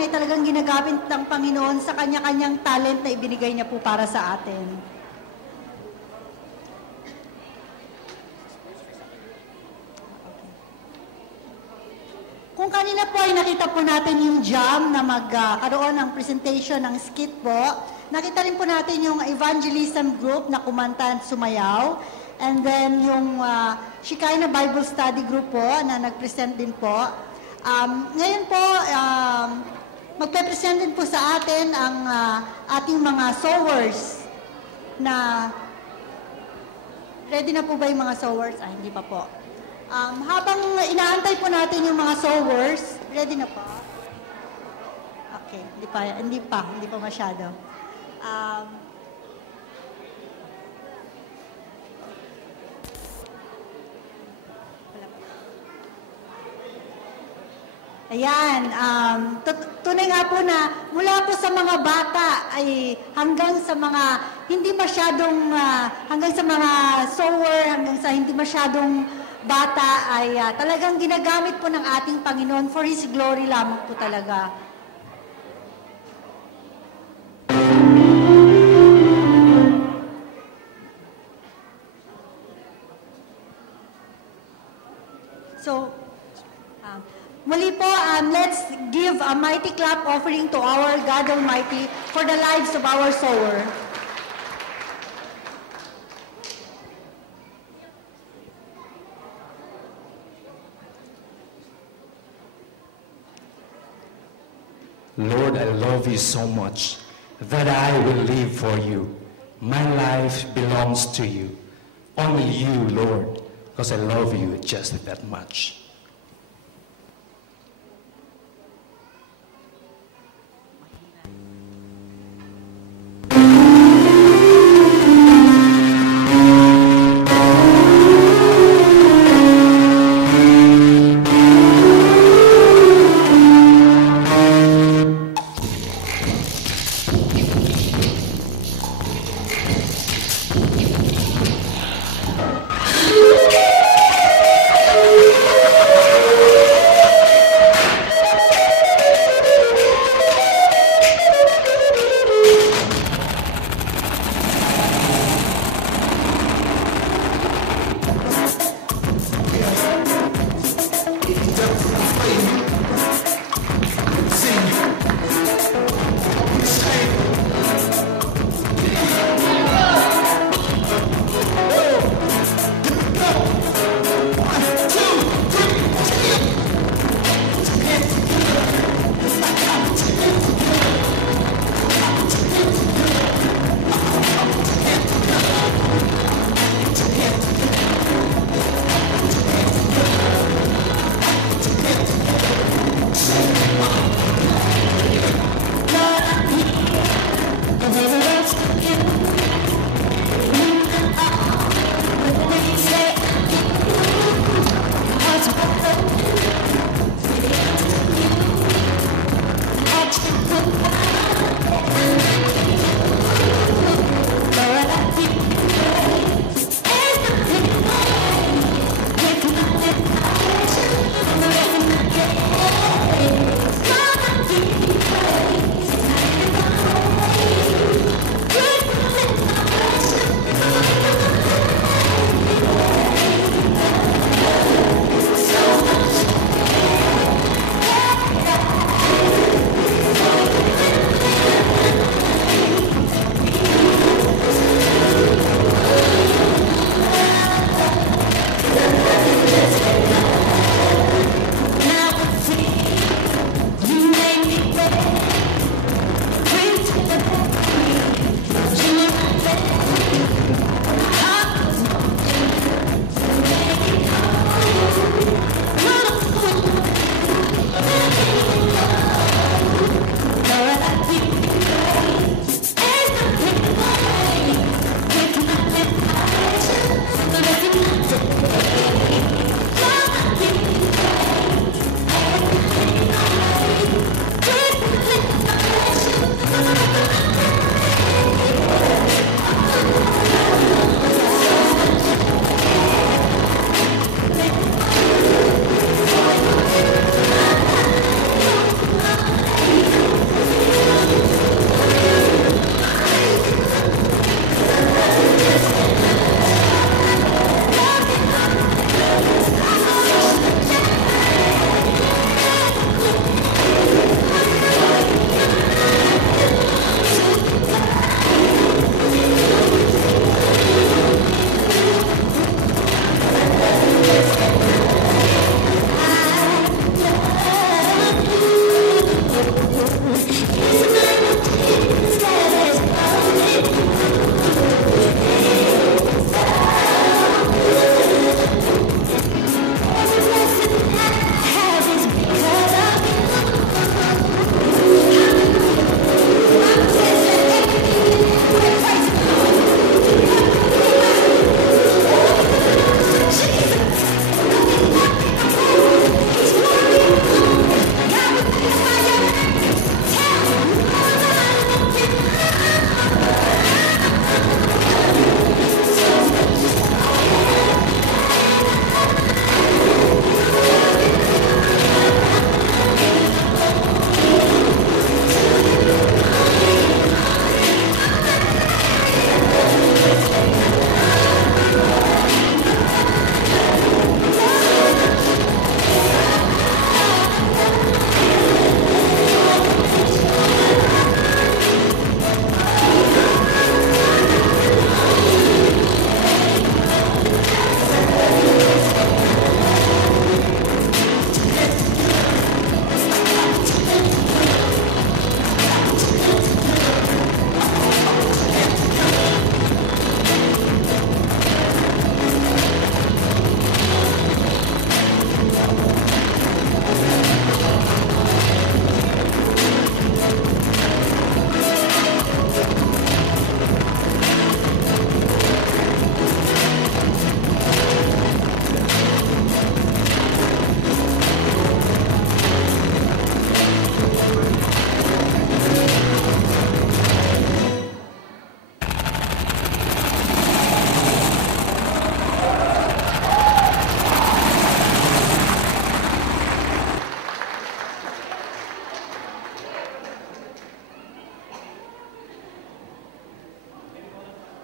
ay talagang ginagamit ng Panginoon sa kanya-kanyang talent na ibinigay niya po para sa atin. Kung kanina po ay nakita po natin yung jam na magkaroon ng presentation ng skit po, nakita rin po natin yung evangelism group na kumanta at sumayaw, and then yung Shekinah Bible Study Group po na nag-present din po. Ngayon po, magpe-present din po sa atin ang ating mga sowers na ready na po ba yung mga sowers? Ay, hindi pa po. Habang inaantay po natin yung mga sowers, ready na po? Okay, hindi pa masyado. Ayan, tunay nga po na mula po sa mga bata ay hanggang sa mga hindi masyadong, hanggang sa mga sower, hanggang sa hindi masyadong bata ay talagang ginagamit po ng ating Panginoon for His glory lamang po talaga. So, muli po, let's give a mighty clap offering to our God Almighty for the lives of our sower. Lord, I love you so much that I will live for you. My life belongs to you. Only you, Lord, because I love you just that much.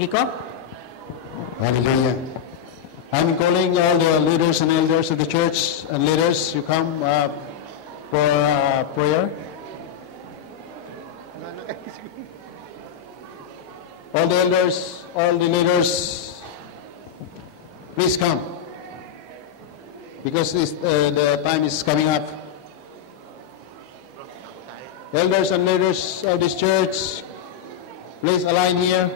Rico? Hallelujah. I'm calling all the leaders and elders of the church and leaders. You come for prayer. All the elders, all the leaders, please come. Because the time is coming up. Elders and leaders of this church, please align here.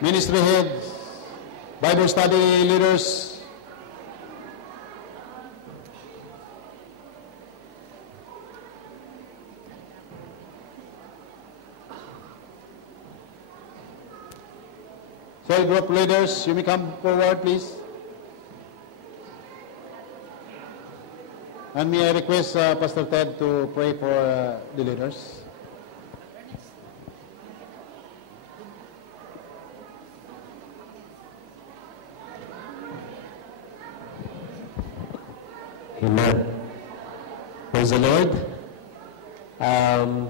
Ministry heads, Bible study leaders, cell group leaders, you may come forward, please. And may I request Pastor Ted to pray for the leaders. Amen. Praise the Lord. I'd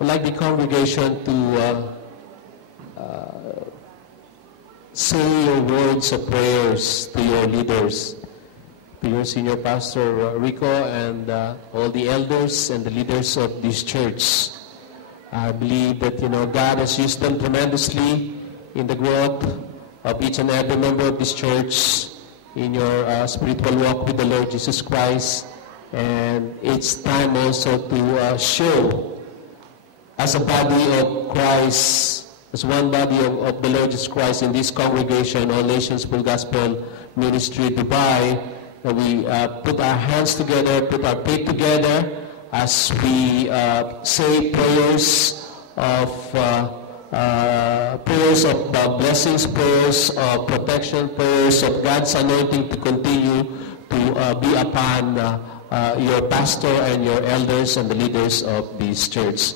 like the congregation to say your words of prayers to your leaders, to your senior pastor Rico, and all the elders and the leaders of this church. I believe that God has used them tremendously in the growth of each and every member of this church, in your spiritual walk with the Lord Jesus Christ. And it's time also to show, as a body of Christ, as one body of the Lord Jesus Christ in this congregation, All Nations Full Gospel Ministry Dubai, that we put our hands together, put our faith together as we say prayers of blessings, prayers of protection, prayers of God's anointing to continue to be upon your pastor and your elders and the leaders of this church.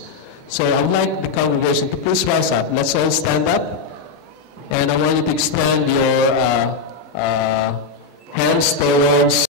So I would like the congregation to please rise up. Let's all stand up. And I want you to extend your hands towards